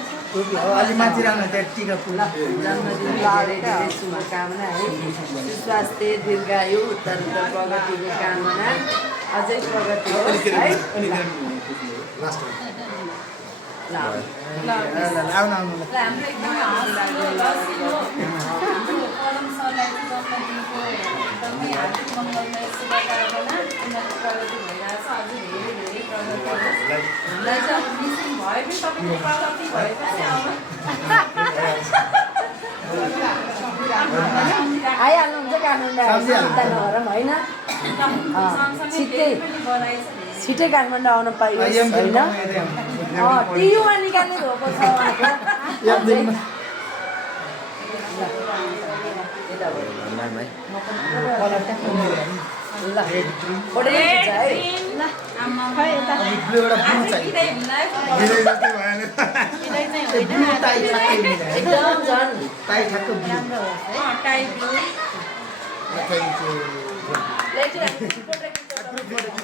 अलि माथि राख्नु त्यहाँ टिका फुल शुभकामना है सुस्वास्थ्य दीर्घायु उत्तर प्रगतिको कामना अझै प्रगति होस् है आउनु हाम्रो एकदमै हँसिलो रसिलो हाम्रो परम सरलाई जन्मदिनको एकदमै हार्दिक मङ्गलमय शुभकामना उनीहरूको प्रगति भइरहेछ अझै धेरै धेरै प्रगति होस् हामीलाई चाहिँ अब मिसिङ भए पनि तपाईँको प्रगति भएपछि आइहाल्नुहुन्छ काठमाडौँ चिन्ता नगरौँ होइन छिट्टै काठमाडौँ आउन पाइयोस् होइन टियुमा निकाल्ने भएको छ एकदम